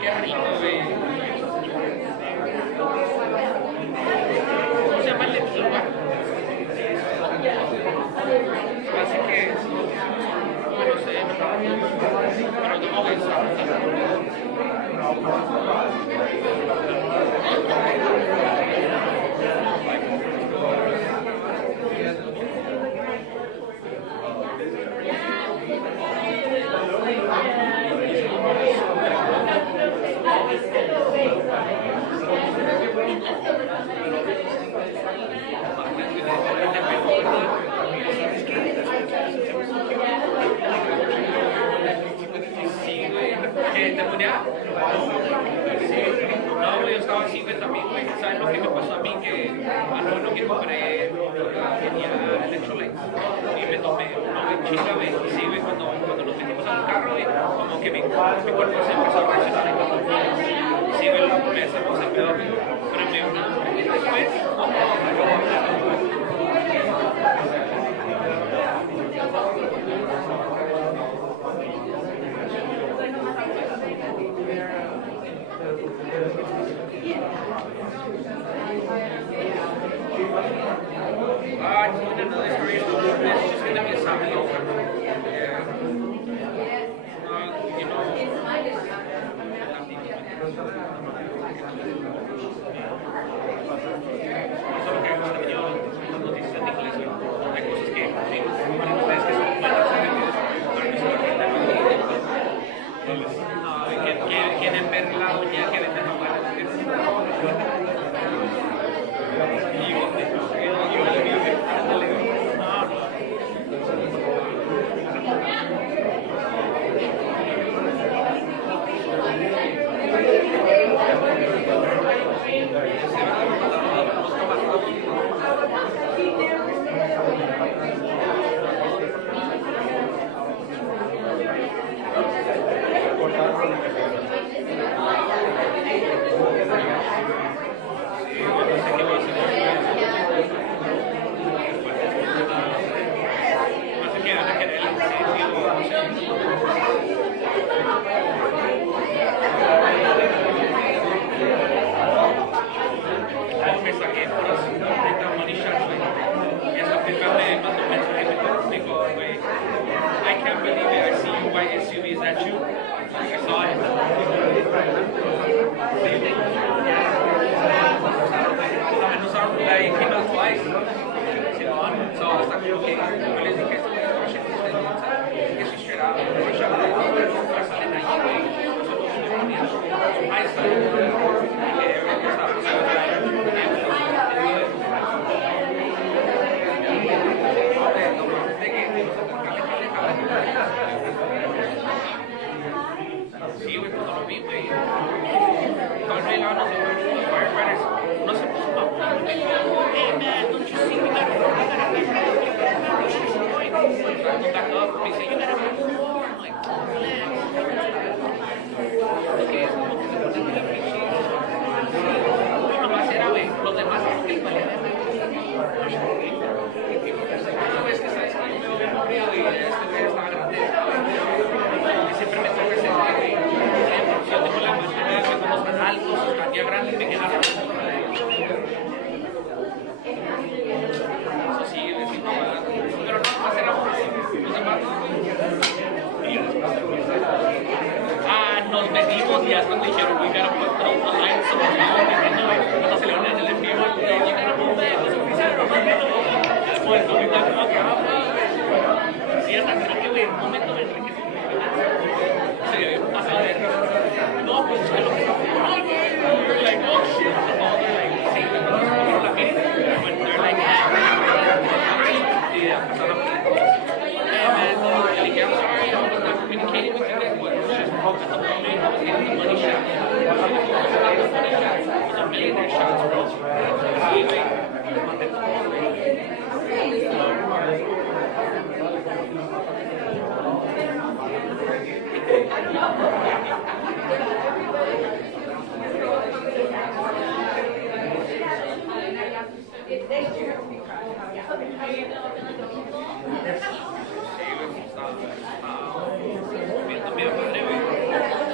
Qué rico, güey. ¿Cómo se llama el lechuga? Así que, bueno, no sé, pero no me gusta. Sí, güey, que te ponía. Sí, no, güey, yo estaba así, güey, también, güey. ¿Sabes lo que me pasó a mí? Que a lo que compré tenía electrolytes y me tomé uno, güey, chica, güey. Sí, güey, cuando nos metimos al carro, güey, como que mi cuerpo se empezó a reaccionar y todo. Sí, güey, me hacemos el pedo, güey. Pero me dio una, güey, después, ah, it's going another story. It's just gonna be a zombie over. Yeah. You know. Eso es lo que hemos tenido las noticias en inglés, güey. Hay cosas que, sí, para ustedes que son buenas, para mí son que quieren ver la doña que vende jamones. Sí, güey, cuando lo vi, güey. Cuando él hablaba, los firefighters, no se puso mamón, güey. Hey, man, don't you see we gotta back up. Me dice, you gotta move more. I'm like, relax. Porque es como que se pone muy pinche. No, nomás era, güey. Los demás, como que les valía de no, es que sabes que yo me veo bien aburrido y este güey estaba grande. Y siempre me toca ese güey. Yo tengo la manera de que todos están altos, están ya grandes, me quedan altos. Eso sí, sí, no, pero no más era los demás. Nos metimos y ya es cuando dijeron, we gotta put the lines on the ground, cuando se le unen el envío, you gotta move it, los oficiales, no menos. Pues, no, ahorita como que sí, hasta creo que, güey, en un momento en el que se había pasado de no, pues, es que lo que like, oh, shit, like, sí, pero la gente, when they're like, y ya pasaron hey, man, like, I'm sorry, I was not communicating with you guys, but it's just, at the moment, I was getting the money shot. It was a millionaire shots, bro. Sí, güey, los maté todos, güey. viendo mi madre, güey.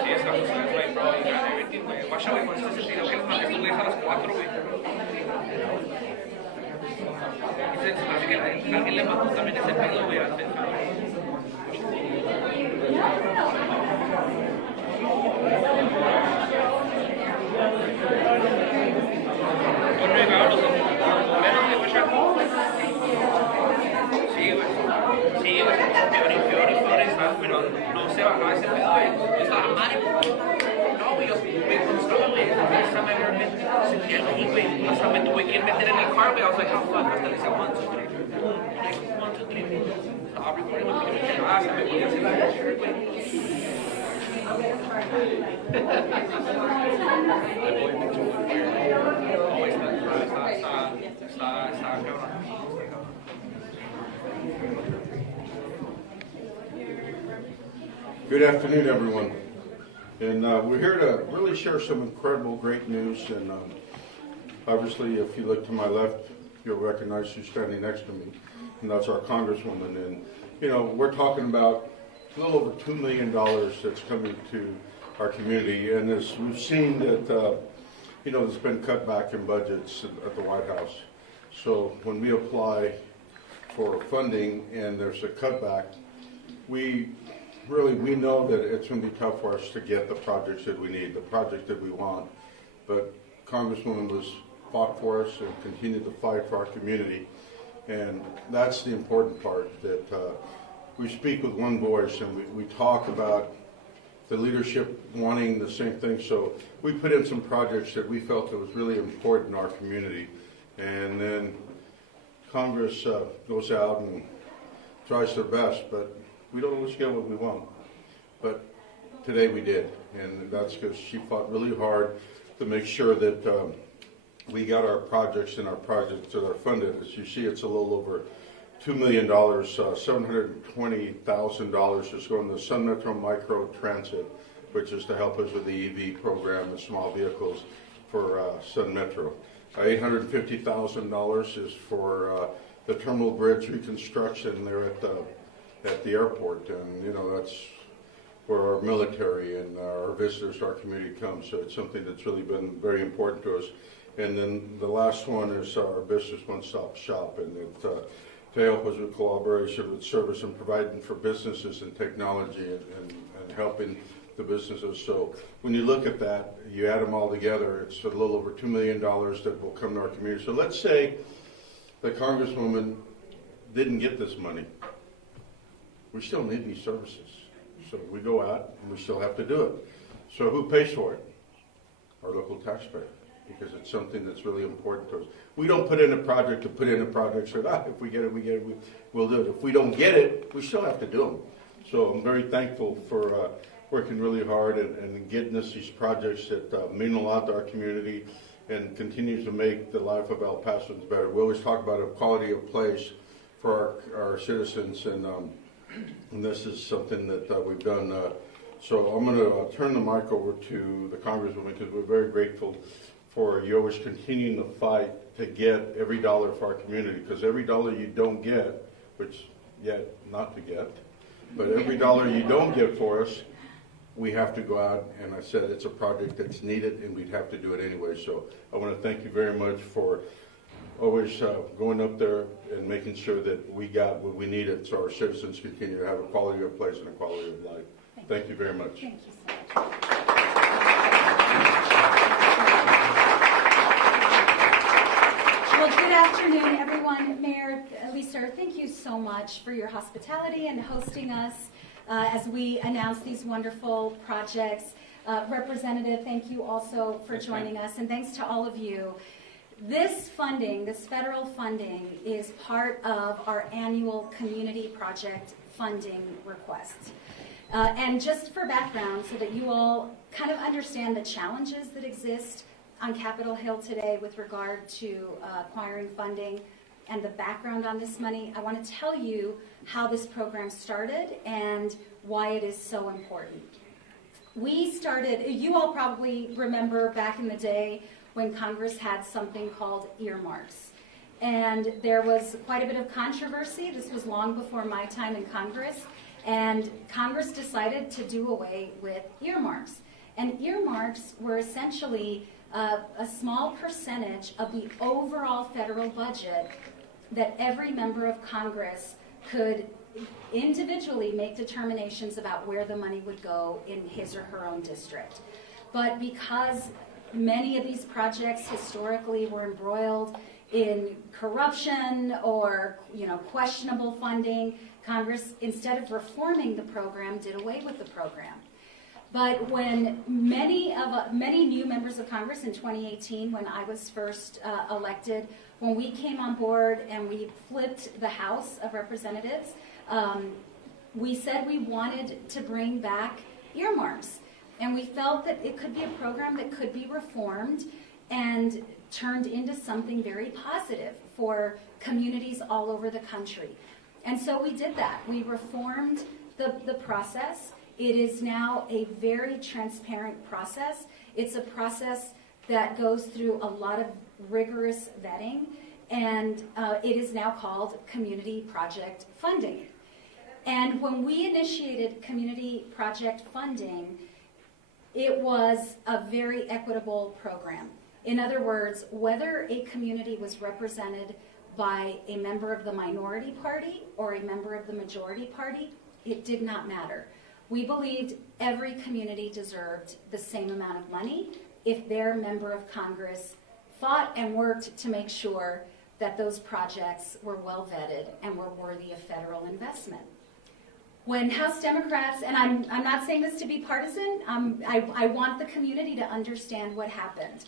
Sí, esa cosa, güey, bro, y ya, everything, güey. Guacha, güey, con ese sentido que les mandé estos güeyes a las 4, güey. Y se me hace que alguien le mandó también ese pedo, güey, al centro, güey. Cuando llegaron los bomberos, güey, guacha. Sí, güey. Sí, güey. Peor y estaba, pero no se bajaba ese pedo, güey. Yo estaba madre, no, güey, yo cuando estaba, güey, hasta me sentía ahí, güey. Hasta me tuve que meter en el car, güey. I was like, how fun? Hasta le decía 1, 2, 3. 1, 2, 3. Estaba recordando que me quedaba, hasta me podía hacer la shirt, güey. Está cabrón. Good afternoon, everyone. And we're here to really share some incredible, great news. And obviously, if you look to my left, you'll recognize who's standing next to me. And that's our Congresswoman. And, you know, we're talking about a little over $2 million that's coming to our community. And as we've seen that, you know, there's been cut back in budgets at the White House. So when we apply for funding and there's a cutback, we know that it's going to be tough for us to get the projects that we need, the projects that we want. But Congresswoman was fought for us and continued to fight for our community. And that's the important part, that we speak with one voice and we talk about the leadership wanting the same thing. So we put in some projects that we felt that was really important in our community. And then Congress goes out and tries their best, but we don't always get what we want. But today we did, and that's because she fought really hard to make sure that we got our projects and our projects that are funded. As you see, it's a little over $2 million, $720,000 is going to Sun Metro Micro Transit, which is to help us with the EV program and small vehicles for Sun Metro. $850,000 is for the terminal bridge reconstruction there at the airport, and you know, that's where our military and our visitors to our community come. So it's something that's really been very important to us. And then the last one is our business one-stop shop, and to help us with collaboration with service and providing for businesses and technology and helping the businesses. So when you look at that, you add them all together, it's a little over $2 million that will come to our community. So let's say the Congresswoman didn't get this money. We still need these services. So we go out and we still have to do it. So who pays for it? Our local taxpayer, because it's something that's really important to us. We don't put in a project to put in a project, so if we get it, we'll do it. If we don't get it, we still have to do them. So I'm very thankful for working really hard and getting us these projects that mean a lot to our community and continues to make the life of El Pasans better. We always talk about a quality of place for our citizens, and this is something that we've done. So I'm going to turn the mic over to the Congresswoman, because we're very grateful for you always continuing to fight to get every dollar for our community, because every dollar you don't get, which yet not to get, but every dollar you don't get for us, we have to go out, and I said it's a project that's needed and we'd have to do it anyway. So I want to thank you very much for always going up there and making sure that we got what we needed so our citizens continue to have a quality of place and a quality of life. Thank you very much. Thank you so much. Well, good afternoon, everyone. Mayor Lisa, thank you so much for your hospitality and hosting us as we announce these wonderful projects. Representative, thank you also for joining us, and thanks to all of you. This funding, this federal funding, is part of our annual community project funding request. And just for background, so that you all kind of understand the challenges that exist on Capitol Hill today with regard to acquiring funding and the background on this money, I want to tell you how this program started and why it is so important. We started, you all probably remember back in the day when Congress had something called earmarks. and there was quite a bit of controversy. This was long before my time in Congress, and Congress decided to do away with earmarks. And earmarks were essentially a small percentage of the overall federal budget that every member of Congress could individually make determinations about where the money would go in his or her own district. But because many of these projects historically were embroiled in corruption or questionable funding, Congress, instead of reforming the program, did away with the program. But when many new members of Congress in 2018, when I was first elected, when we came on board and we flipped the House of Representatives, we said we wanted to bring back earmarks. And we felt that it could be a program that could be reformed and turned into something very positive for communities all over the country. And so we did that. We reformed the process. It is now a very transparent process. It's a process that goes through a lot of rigorous vetting, and it is now called community project funding. And when we initiated community project funding, it was a very equitable program. In other words, whether a community was represented by a member of the minority party or a member of the majority party, it did not matter. We believed every community deserved the same amount of money if their member of Congress fought and worked to make sure that those projects were well vetted and were worthy of federal investment. When House Democrats, and I'm not saying this to be partisan, I want the community to understand what happened.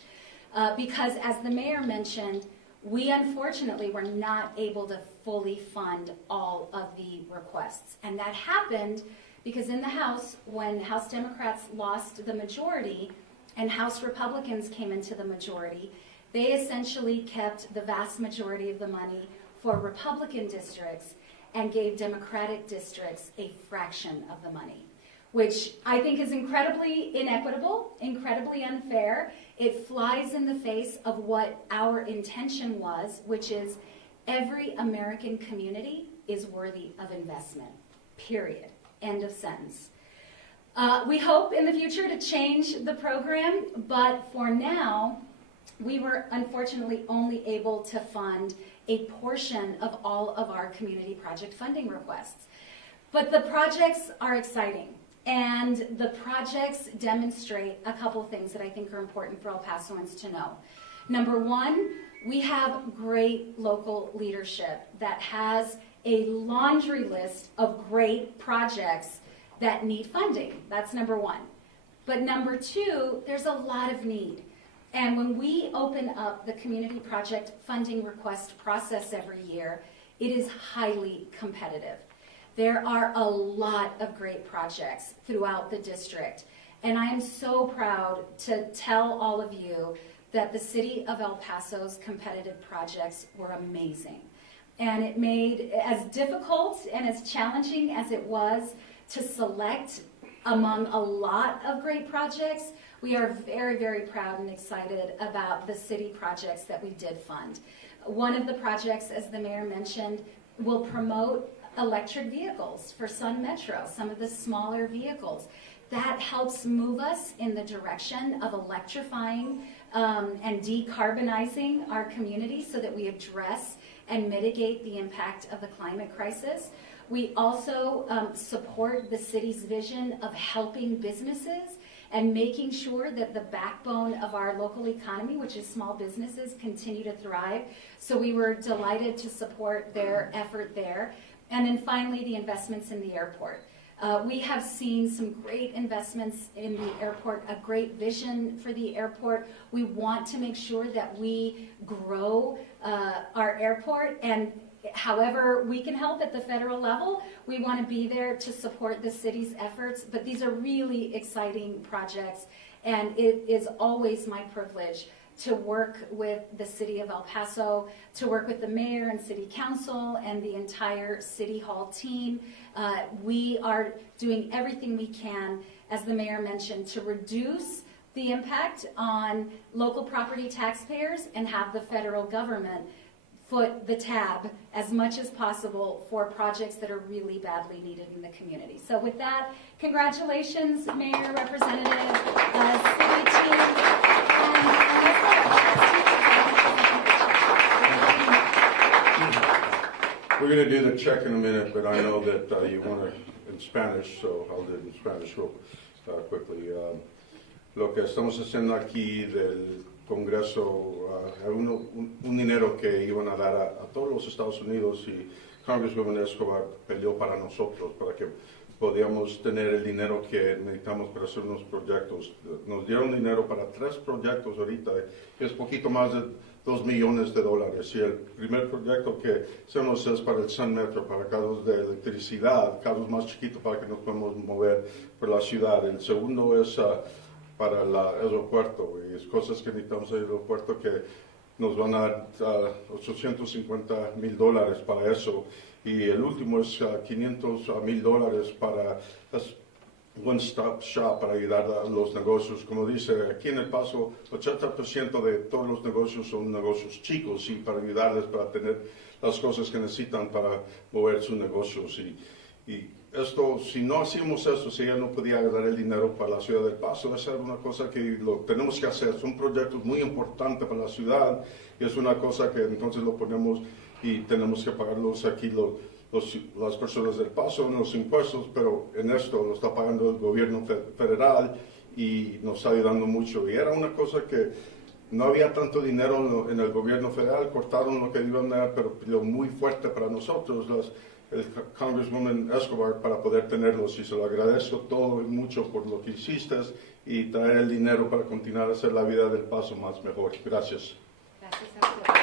Because as the mayor mentioned, we unfortunately were not able to fully fund all of the requests. And that happened because in the House, when House Democrats lost the majority and House Republicans came into the majority, they essentially kept the vast majority of the money for Republican districts and gave Democratic districts a fraction of the money, which I think is incredibly inequitable, incredibly unfair. It flies in the face of what our intention was, which is every American community is worthy of investment, period. End of sentence. We hope in the future to change the program, but for now, we were unfortunately only able to fund a portion of all of our community project funding requests. But the projects are exciting, and the projects demonstrate a couple things that I think are important for El Pasoans to know. Number one, we have great local leadership that has a laundry list of great projects that need funding. That's number one. But number two, there's a lot of need. And when we open up the community project funding request process every year, it is highly competitive. There are a lot of great projects throughout the district. And I am so proud to tell all of you that the City of El Paso's competitive projects were amazing. And it made as difficult and as challenging as it was to select among a lot of great projects. We are very, very proud and excited about the city projects that we did fund. One of the projects, as the mayor mentioned, will promote electric vehicles for Sun Metro, some of the smaller vehicles. That helps move us in the direction of electrifying and decarbonizing our community so that we address and mitigate the impact of the climate crisis. We also support the city's vision of helping businesses and making sure that the backbone of our local economy, which is small businesses, continue to thrive. So we were delighted to support their effort there. And then finally, the investments in the airport. We have seen some great investments in the airport, a great vision for the airport. We want to make sure that we grow our airport, and however we can help at the federal level, we want to be there to support the city's efforts. But these are really exciting projects, and it is always my privilege to work with the City of El Paso, to work with the mayor and city council and the entire City Hall team. We are doing everything we can, as the mayor mentioned, to reduce the impact on local property taxpayers and have the federal government foot the tab as much as possible for projects that are really badly needed in the community. So with that, congratulations, Mayor, Representative, City team, We're going to do the check in a minute, but I know that you want it in Spanish, so I'll do it in Spanish real quickly. Lo que estamos haciendo aquí del Congreso, un dinero que iban a dar a todos los Estados Unidos, y Congresswoman Escobar peleó para nosotros, para que podíamos tener el dinero que necesitamos para hacer unos proyectos. Nos dieron dinero para 3 proyectos ahorita, es poquito más de $2 millones. Y el primer proyecto que hacemos es para el Sun Metro, para carros de electricidad, carros más chiquitos para que nos podamos mover por la ciudad. El segundo es para el aeropuerto, y es cosas que necesitamos en el aeropuerto que nos van a dar $850,000 para eso. Y el último es $500,000 para las One Stop Shop, para ayudar a los negocios. Como dice, aquí en El Paso, 80% de todos los negocios son negocios chicos, y para ayudarles para tener las cosas que necesitan para mover sus negocios. Y esto, si no hacíamos esto, si ella no podía dar el dinero para la ciudad del Paso, es alguna cosa que lo tenemos que hacer. Son proyectos muy importantes para la ciudad, y es una cosa que entonces lo ponemos y tenemos que pagarlos aquí las personas del Paso en los impuestos, pero en esto lo está pagando el gobierno federal y nos está ayudando mucho. Y era una cosa que no había tanto dinero en el gobierno federal, cortaron lo que iban a dar, pero lo muy fuerte para nosotros, el Congresswoman Escobar, para poder tenerlos, y se lo agradezco todo mucho por lo que hiciste y traer el dinero para continuar a hacer la vida del Paso más mejor. Gracias. Gracias a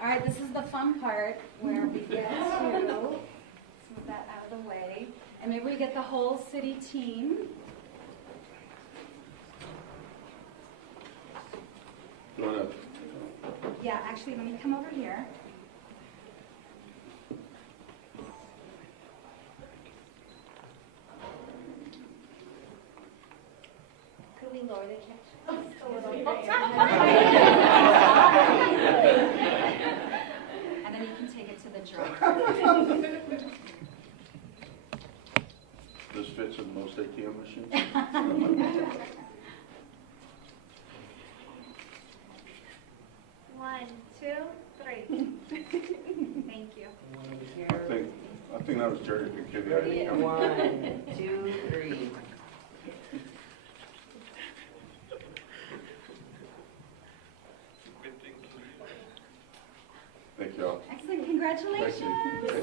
All right, this is the fun part where we get to move that out of the way, and maybe we get the whole city team. Yeah, actually, let me come over here. Could we lower the catch? And then you can take it to the drum. This fits in most ATM machines. 1, 2, 3. Thank you. I think that was Jerry who gave you that. 1, 2, 3. Thank you all. Excellent, congratulations. Thank you.